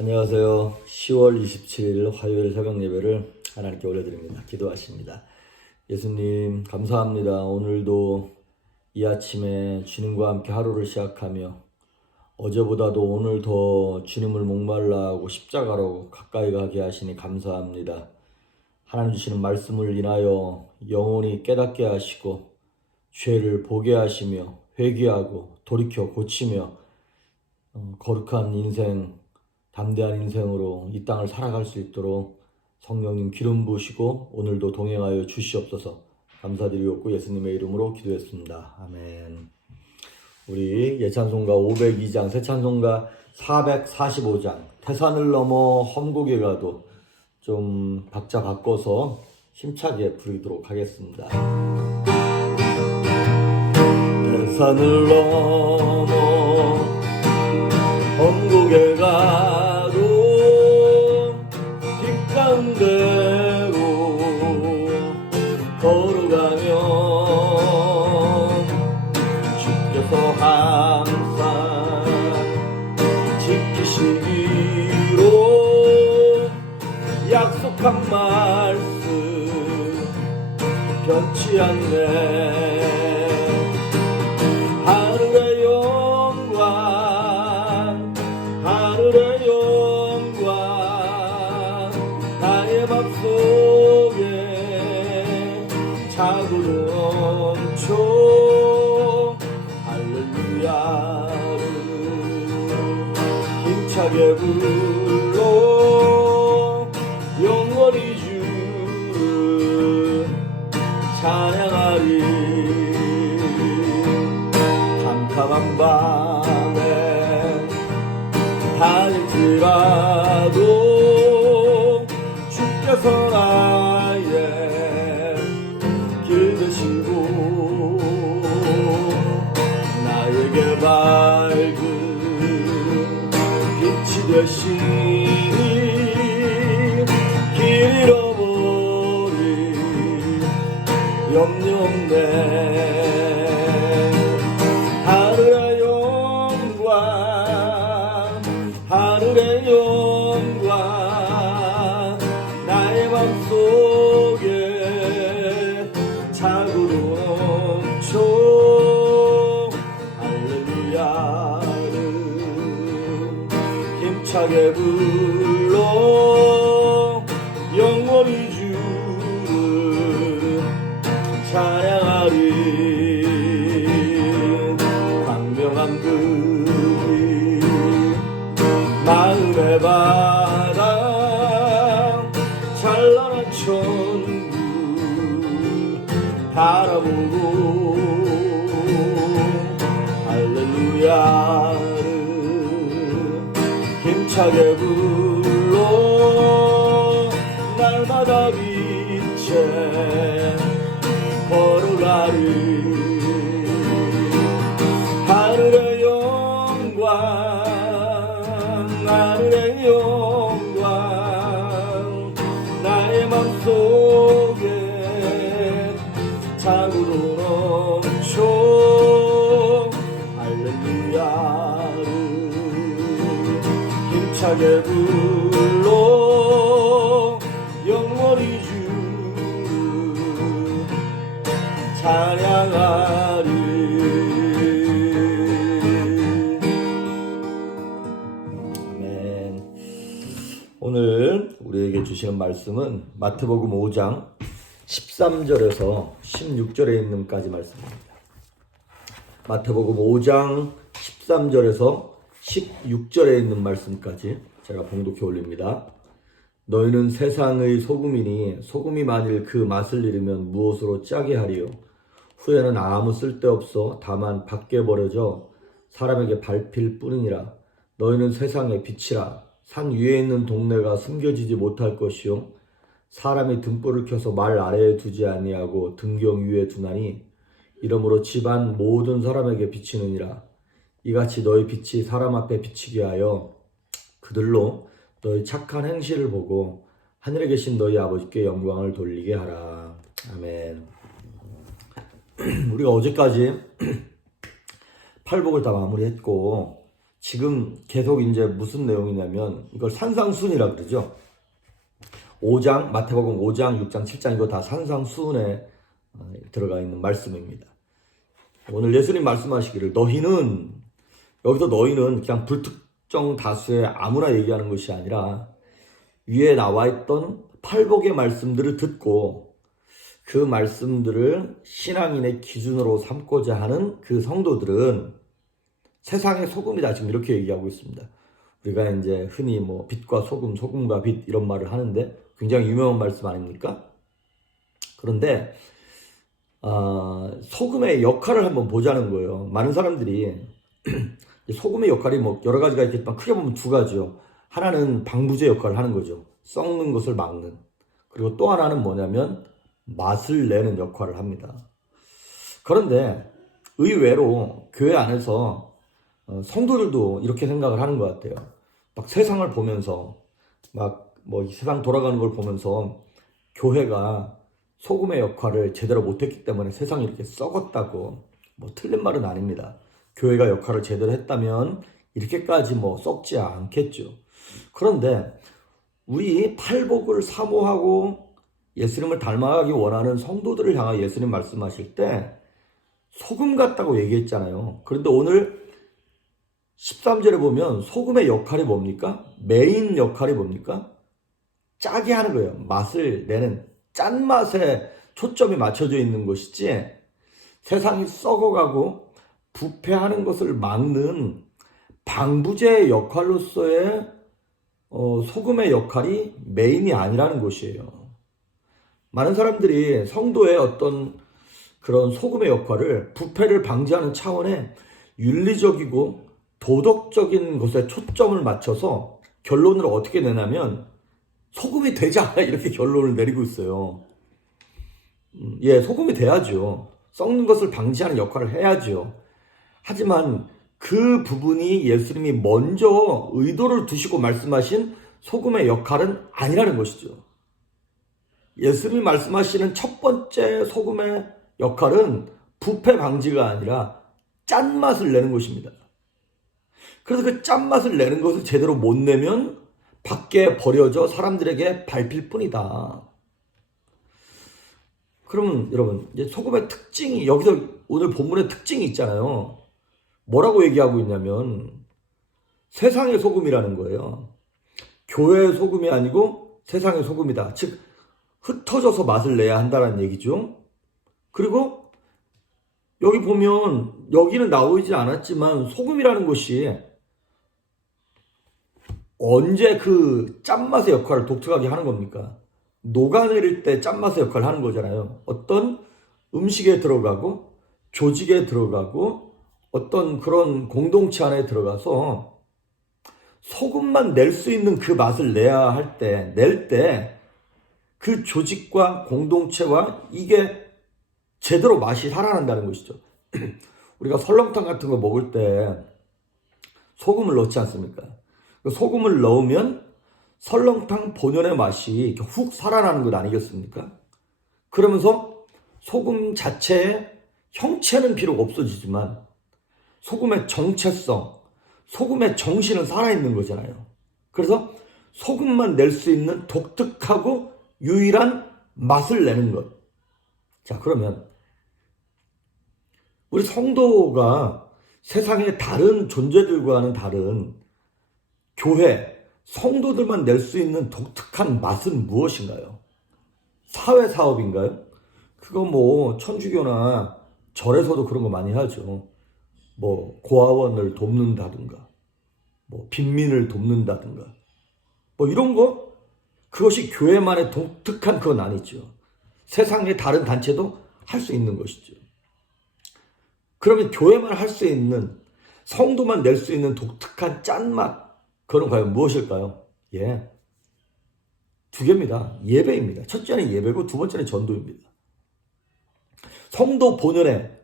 안녕하세요. 10월 27일 화요일 새벽 예배를 하나님께 올려드립니다. 기도하십니다. 예수님 감사합니다. 오늘도 이 아침에 주님과 함께 하루를 시작하며 어제보다도 오늘 더 주님을 목말라하고 십자가로 가까이 가게 하시니 감사합니다. 하나님 주시는 말씀을 인하여 영혼이 깨닫게 하시고 죄를 보게 하시며 회개하고 돌이켜 고치며 거룩한 인생, 담대한 인생으로 이 땅을 살아갈 수 있도록 성령님 기름 부으시고 오늘도 동행하여 주시옵소서. 감사드리옵고 예수님의 이름으로 기도했습니다. 아멘. 우리 예찬송가 502장, 새찬송가 445장 태산을 넘어 험곡에 가도 좀 박자 바꿔서 힘차게 부르도록 하겠습니다. 태산을 넘어 험곡에 가도 뒷가운데로 걸어가면 주께서 항상 지키시기로 약속한 말씀 변치 않네. 하늘의 영광 하늘의 영광 나의 맘속에 차고 넘쳐 할렐루야를 힘차게 불러 영원히 주를 찬양하리. 캄캄한 밤에 다닐지라도 주께서 나의 길 되시고 나에게 밝은 빛이 되시니 길 잃어버린 염려 없네. 하늘의 영광 하늘의 영광 나의 맘속에 차고 넘쳐 할렐루야를 힘차게 불러 영원히 주를 찬양하리. 광명한 그리 마음의 바람 찬란한 천국 바라보고 할렐루야를 힘차게 불러 날마다 빛에 걸어가리. 하늘의 영광 하늘의 영광 나의 맘속에 차고도 넘쳐 할렐루야를 힘차게 불러 영원히 주를 찬양하리. 오늘 우리에게 주시는 말씀은 마태복음 5장 13절에서 16절에 있는까지 말씀입니다. 마태복음 5장 13절에서 16절에 있는 말씀까지 제가 봉독해 올립니다. 너희는 세상의 소금이니 소금이 만일 그 맛을 잃으면 무엇으로 짜게 하리요? 후에는 아무 쓸데없어 다만 밖에 버려져 사람에게 밟힐 뿐이니라. 너희는 세상의 빛이라. 산 위에 있는 동네가 숨겨지지 못할 것이요 사람이 등불을 켜서 말 아래에 두지 아니하고 등경 위에 두나니 이러므로 집안 모든 사람에게 비치느니라. 이같이 너희 빛이 사람 앞에 비치게 하여 그들로 너희 착한 행실을 보고 하늘에 계신 너희 아버지께 영광을 돌리게 하라. 아멘. 우리가 어제까지 팔복을 다 마무리했고 지금 계속 이제 무슨 내용이냐면 이걸 산상수훈이라 그러죠. 5장, 마태복음 5장, 6장, 7장 이거 다 산상수훈에 들어가 있는 말씀입니다. 오늘 예수님 말씀하시기를 너희는, 여기서 너희는 그냥 불특정 다수의 아무나 얘기하는 것이 아니라 위에 나와 있던 팔복의 말씀들을 듣고 그 말씀들을 신앙인의 기준으로 삼고자 하는 그 성도들은 세상의 소금이다. 지금 이렇게 얘기하고 있습니다. 우리가 이제 흔히 뭐 빛과 소금, 소금과 빛 이런 말을 하는데 굉장히 유명한 말씀 아닙니까? 그런데 소금의 역할을 한번 보자는 거예요. 많은 사람들이 소금의 역할이 뭐 여러 가지가 있겠지만 크게 보면 두 가지요. 하나는 방부제 역할을 하는 거죠. 썩는 것을 막는. 그리고 또 하나는 뭐냐면 맛을 내는 역할을 합니다. 그런데 의외로 교회 안에서 성도들도 이렇게 생각을 하는 것 같아요. 막 세상을 보면서 막 뭐 세상 돌아가는 걸 보면서 교회가 소금의 역할을 제대로 못했기 때문에 세상이 이렇게 썩었다고. 뭐 틀린 말은 아닙니다. 교회가 역할을 제대로 했다면 이렇게까지 뭐 썩지 않겠죠. 그런데 우리 팔복을 사모하고 예수님을 닮아가기 원하는 성도들을 향하여 예수님 말씀하실 때 소금 같다고 얘기했잖아요. 그런데 오늘 13절에 보면 소금의 역할이 뭡니까? 메인 역할이 뭡니까? 짜게 하는 거예요. 맛을 내는, 짠맛에 초점이 맞춰져 있는 것이지 세상이 썩어가고 부패하는 것을 막는 방부제의 역할로서의 소금의 역할이 메인이 아니라는 것이에요. 많은 사람들이 성도의 어떤 그런 소금의 역할을 부패를 방지하는 차원의 윤리적이고 도덕적인 것에 초점을 맞춰서 결론을 어떻게 내냐면 소금이 되지 않아 이렇게 결론을 내리고 있어요. 예, 소금이 돼야죠. 썩는 것을 방지하는 역할을 해야죠. 하지만 그 부분이 예수님이 먼저 의도를 두시고 말씀하신 소금의 역할은 아니라는 것이죠. 예수님이 말씀하시는 첫 번째 소금의 역할은 부패 방지가 아니라 짠맛을 내는 것입니다. 그래서 그 짠맛을 내는 것을 제대로 못 내면 밖에 버려져 사람들에게 밟힐 뿐이다. 그러면 여러분, 이제 소금의 특징이, 여기서 오늘 본문의 특징이 있잖아요. 뭐라고 얘기하고 있냐면 세상의 소금이라는 거예요. 교회의 소금이 아니고 세상의 소금이다. 즉 흩어져서 맛을 내야 한다는 얘기죠. 그리고 여기 보면 여기는 나오지 않았지만 소금이라는 것이 언제 그 짠맛의 역할을 독특하게 하는 겁니까? 녹아내릴 때 짠맛의 역할을 하는 거잖아요. 어떤 음식에 들어가고 조직에 들어가고 어떤 그런 공동체 안에 들어가서 소금만 낼 수 있는 그 맛을 내야 할 때, 낼 때 그 조직과 공동체와 이게 제대로 맛이 살아난다는 것이죠. 우리가 설렁탕 같은 거 먹을 때 소금을 넣지 않습니까? 소금을 넣으면 설렁탕 본연의 맛이 훅 살아나는 것 아니겠습니까? 그러면서 소금 자체의 형체는 비록 없어지지만 소금의 정체성, 소금의 정신은 살아있는 거잖아요. 그래서 소금만 낼 수 있는 독특하고 유일한 맛을 내는 것. 자, 그러면 우리 성도가 세상의 다른 존재들과는 다른 교회, 성도들만 낼 수 있는 독특한 맛은 무엇인가요? 사회사업인가요? 그거 뭐 천주교나 절에서도 그런 거 많이 하죠. 뭐 고아원을 돕는다든가 뭐 빈민을 돕는다든가 뭐 이런 거, 그것이 교회만의 독특한 그건 아니죠. 세상의 다른 단체도 할 수 있는 것이죠. 그러면 교회만 할 수 있는, 성도만 낼 수 있는 독특한 짠맛, 그건 과연 무엇일까요? 예, 두 개입니다. 예배입니다. 첫째는 예배고 두 번째는 전도입니다. 성도 본연의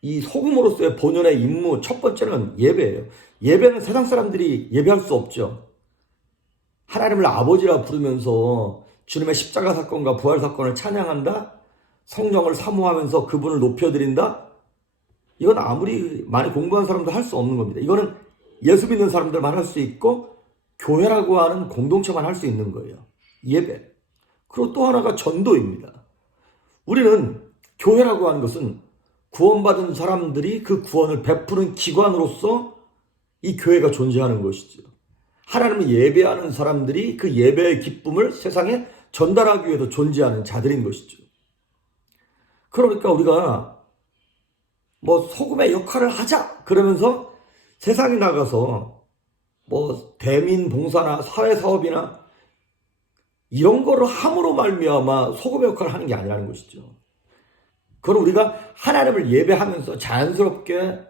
이 소금으로서의 본연의 임무 첫 번째는 예배예요. 예배는 세상 사람들이 예배할 수 없죠. 하나님을 아버지라 부르면서 주님의 십자가 사건과 부활 사건을 찬양한다? 성령을 사모하면서 그분을 높여드린다? 이건 아무리 많이 공부한 사람도 할 수 없는 겁니다. 이거는 예수 믿는 사람들만 할 수 있고 교회라고 하는 공동체만 할 수 있는 거예요. 예배. 그리고 또 하나가 전도입니다. 우리는 교회라고 하는 것은 구원받은 사람들이 그 구원을 베푸는 기관으로서 이 교회가 존재하는 것이죠. 하나님을 예배하는 사람들이 그 예배의 기쁨을 세상에 전달하기 위해서 존재하는 자들인 것이죠. 그러니까 우리가 뭐 소금의 역할을 하자 그러면서 세상에 나가서 뭐 대민 봉사나 사회사업이나 이런 거를 함으로 말미암아 소금의 역할을 하는 게 아니라는 것이죠. 그건 우리가 하나님을 예배하면서 자연스럽게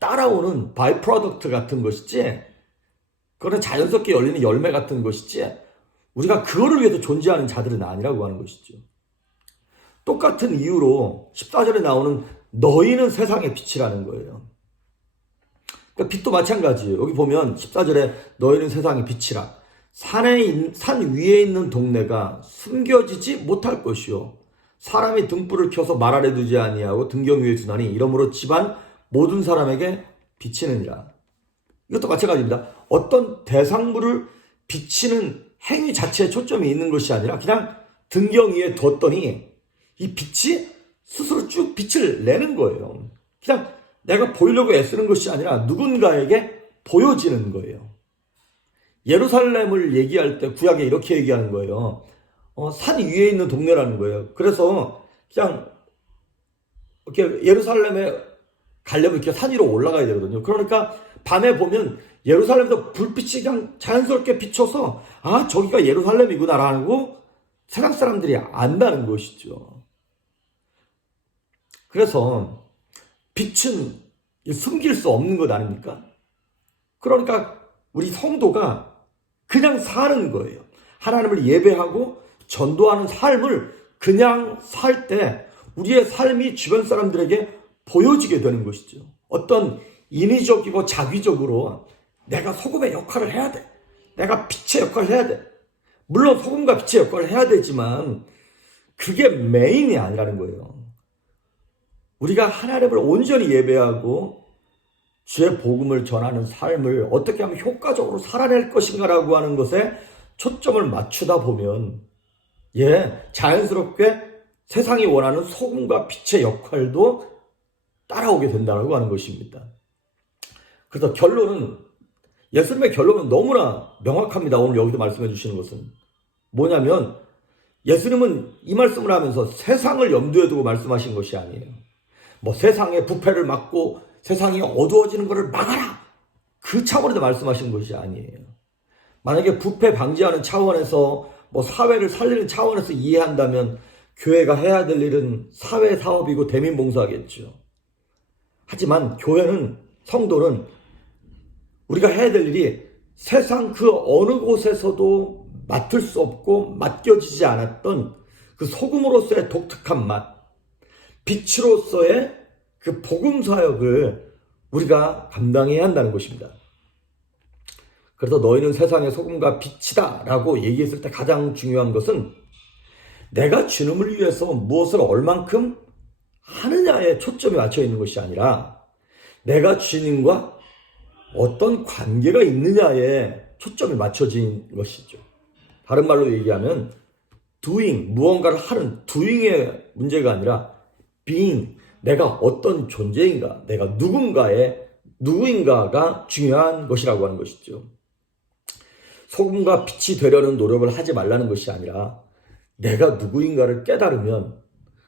따라오는 바이 프로덕트 같은 것이지, 그거는 자연스럽게 열리는 열매 같은 것이지, 우리가 그거를 위해서 존재하는 자들은 아니라고 하는 것이죠. 똑같은 이유로 14절에 나오는 너희는 세상의 빛이라는 거예요. 그러니까 빛도 마찬가지예요. 여기 보면 14절에 너희는 세상의 빛이라. 산 위에 있는 동네가 숨겨지지 못할 것이요. 사람이 등불을 켜서 말 아래 두지 아니하고 등경 위에 두나니 이러므로 집안 모든 사람에게 비치느니라. 이것도 마찬가지입니다. 어떤 대상물을 비치는 행위 자체에 초점이 있는 것이 아니라 그냥 등경 위에 뒀더니 이 빛이 스스로 쭉 빛을 내는 거예요. 그냥 내가 보이려고 애쓰는 것이 아니라 누군가에게 보여지는 거예요. 예루살렘을 얘기할 때 구약에 이렇게 얘기하는 거예요. 산 위에 있는 동네라는 거예요. 그래서 그냥 이렇게 예루살렘에 가려면 이렇게 산 위로 올라가야 되거든요. 그러니까 밤에 보면 예루살렘에서 불빛이 그냥 자연스럽게 비춰서 아, 저기가 예루살렘이구나라고 세상 사람들이 안다는 것이죠. 그래서 빛은 숨길 수 없는 것 아닙니까? 그러니까 우리 성도가 그냥 사는 거예요. 하나님을 예배하고 전도하는 삶을 그냥 살 때 우리의 삶이 주변 사람들에게 보여지게 되는 것이죠. 어떤 인위적이고 자기적으로 내가 소금의 역할을 해야 돼, 내가 빛의 역할을 해야 돼. 물론 소금과 빛의 역할을 해야 되지만 그게 메인이 아니라는 거예요. 우리가 하나님을 온전히 예배하고 주의 복음을 전하는 삶을 어떻게 하면 효과적으로 살아낼 것인가라고 하는 것에 초점을 맞추다 보면 자연스럽게 세상이 원하는 소금과 빛의 역할도 따라오게 된다고 하는 것입니다. 그래서 결론은, 예수님의 결론은 너무나 명확합니다. 오늘 여기서 말씀해 주시는 것은 뭐냐면, 예수님은 이 말씀을 하면서 세상을 염두에 두고 말씀하신 것이 아니에요. 뭐 세상의 부패를 막고 세상이 어두워지는 것을 막아라, 그 차원에서 말씀하신 것이 아니에요. 만약에 부패 방지하는 차원에서 뭐 사회를 살리는 차원에서 이해한다면 교회가 해야 될 일은 사회 사업이고 대민 봉사겠죠. 하지만 교회는, 성도는 우리가 해야 될 일이 세상 그 어느 곳에서도 맡을 수 없고 맡겨지지 않았던 그 소금으로서의 독특한 맛, 빛으로서의 그 복음 사역을 우리가 감당해야 한다는 것입니다. 그래서 너희는 세상의 소금과 빛이다 라고 얘기했을 때 가장 중요한 것은 내가 주님을 위해서 무엇을 얼만큼 하느냐에 초점이 맞춰 있는 것이 아니라 내가 주님과 어떤 관계가 있느냐에 초점이 맞춰진 것이죠. 다른 말로 얘기하면 doing, 무언가를 하는 doing의 문제가 아니라 being, 내가 어떤 존재인가, 내가 누구인가가 중요한 것이라고 하는 것이죠. 소금과 빛이 되려는 노력을 하지 말라는 것이 아니라 내가 누구인가를 깨달으면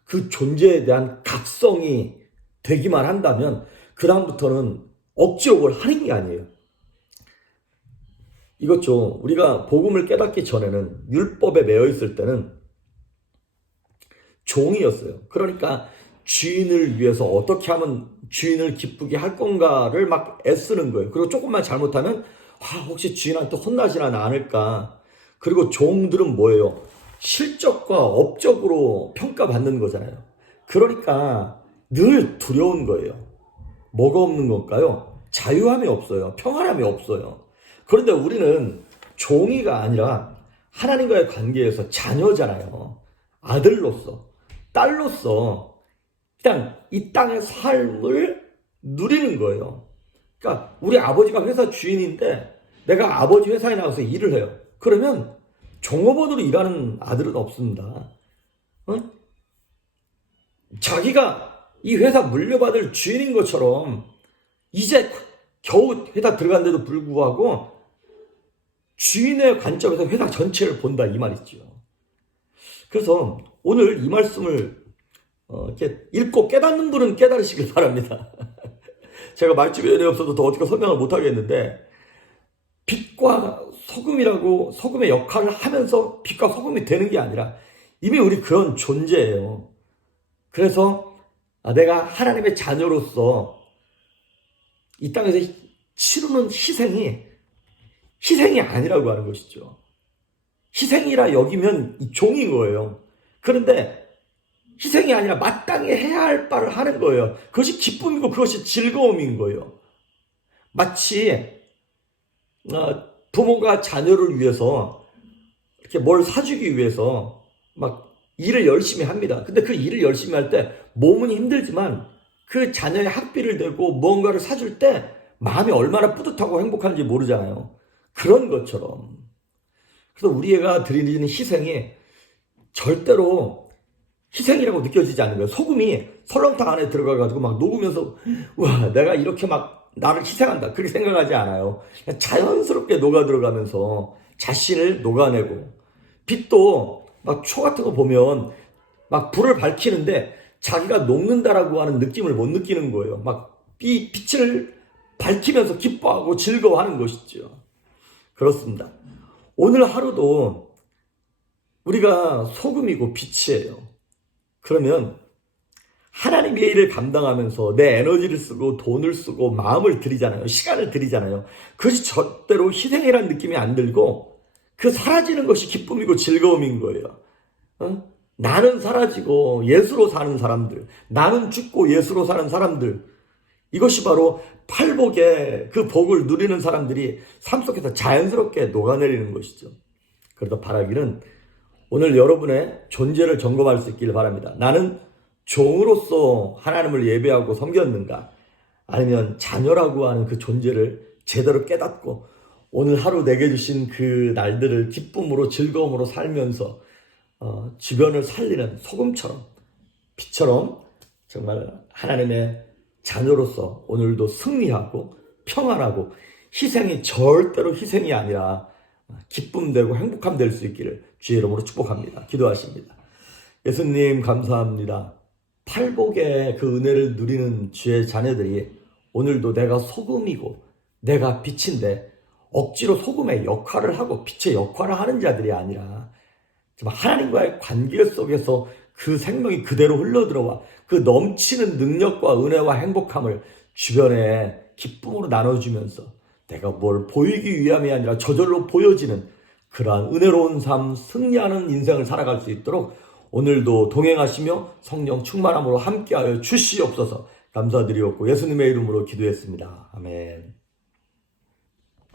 그 존재에 대한 각성이 되기만 한다면 그 다음부터는 억지로 뭘 하는 게 아니에요. 이것죠. 우리가 복음을 깨닫기 전에는, 율법에 매여 있을 때는 종이었어요. 그러니까 주인을 위해서 어떻게 하면 주인을 기쁘게 할 건가를 막 애쓰는 거예요. 그리고 조금만 잘못하면 혹시 주인한테 혼나지는 않을까. 그리고 종들은 뭐예요? 실적과 업적으로 평가받는 거잖아요. 그러니까 늘 두려운 거예요. 뭐가 없는 걸까요? 자유함이 없어요. 평안함이 없어요. 그런데 우리는 종이가 아니라 하나님과의 관계에서 자녀잖아요. 아들로서, 딸로서 그냥 이 땅의 삶을 누리는 거예요. 그러니까 우리 아버지가 회사 주인인데 내가 아버지 회사에 나가서 일을 해요. 그러면 종업원으로 일하는 아들은 없습니다. 자기가 이 회사 물려받을 주인인 것처럼 이제 겨우 회사 들어간데도 불구하고 주인의 관점에서 회사 전체를 본다 이 말이죠. 그래서 오늘 이 말씀을 이렇게 읽고 깨닫는 분은 깨달으시길 바랍니다. 제가 말집에 연애 없어도 더 어떻게 설명을 못 하겠는데 빛과 소금이라고 소금의 역할을 하면서 빛과 소금이 되는 게 아니라 이미 우리 그런 존재예요. 그래서 내가 하나님의 자녀로서 이 땅에서 치르는 희생이 아니라고 하는 것이죠. 희생이라 여기면 이 종인 거예요. 그런데 희생이 아니라 마땅히 해야 할 바를 하는 거예요. 그것이 기쁨이고 그것이 즐거움인 거예요. 마치 부모가 자녀를 위해서 이렇게 뭘 사주기 위해서 막 일을 열심히 합니다. 근데 그 일을 열심히 할 때 몸은 힘들지만 그 자녀의 학비를 대고 무언가를 사줄 때 마음이 얼마나 뿌듯하고 행복한지 모르잖아요. 그런 것처럼. 그래서 우리 애가 드리는 희생이 절대로 희생이라고 느껴지지 않는 거예요. 소금이 설렁탕 안에 들어가가지고 막 녹으면서 와 내가 이렇게 막 나를 희생한다 그렇게 생각하지 않아요. 자연스럽게 녹아 들어가면서 자신을 녹아내고 빛도 막 초 같은 거 보면 막 불을 밝히는데 자기가 녹는다라고 하는 느낌을 못 느끼는 거예요. 막 빛을 밝히면서 기뻐하고 즐거워하는 것이죠. 그렇습니다. 오늘 하루도 우리가 소금이고 빛이에요. 그러면 하나님의 일을 감당하면서 내 에너지를 쓰고 돈을 쓰고 마음을 들이잖아요. 시간을 들이잖아요. 그것이 절대로 희생이라는 느낌이 안 들고 그 사라지는 것이 기쁨이고 즐거움인 거예요. 나는 사라지고 예수로 사는 사람들, 나는 죽고 예수로 사는 사람들, 이것이 바로 팔복의 그 복을 누리는 사람들이 삶 속에서 자연스럽게 녹아내리는 것이죠. 그래서 바라기는 오늘 여러분의 존재를 점검할 수 있기를 바랍니다. 나는 종으로서 하나님을 예배하고 섬겼는가? 아니면 자녀라고 하는 그 존재를 제대로 깨닫고 오늘 하루 내게 주신 그 날들을 기쁨으로 즐거움으로 살면서 주변을 살리는 소금처럼 빛처럼 정말 하나님의 자녀로서 오늘도 승리하고 평안하고 희생이 절대로 희생이 아니라 기쁨되고 행복함 될 수 있기를 주의 이름으로 축복합니다. 기도하십니다. 예수님 감사합니다. 팔복의 그 은혜를 누리는 주의 자녀들이 오늘도 내가 소금이고 내가 빛인데 억지로 소금의 역할을 하고 빛의 역할을 하는 자들이 아니라 하나님과의 관계 속에서 그 생명이 그대로 흘러들어와 그 넘치는 능력과 은혜와 행복함을 주변에 기쁨으로 나눠주면서 내가 뭘 보이기 위함이 아니라 저절로 보여지는 그러한 은혜로운 삶, 승리하는 인생을 살아갈 수 있도록 오늘도 동행하시며 성령 충만함으로 함께하여 주시옵소서. 감사드리옵고 예수님의 이름으로 기도했습니다. 아멘.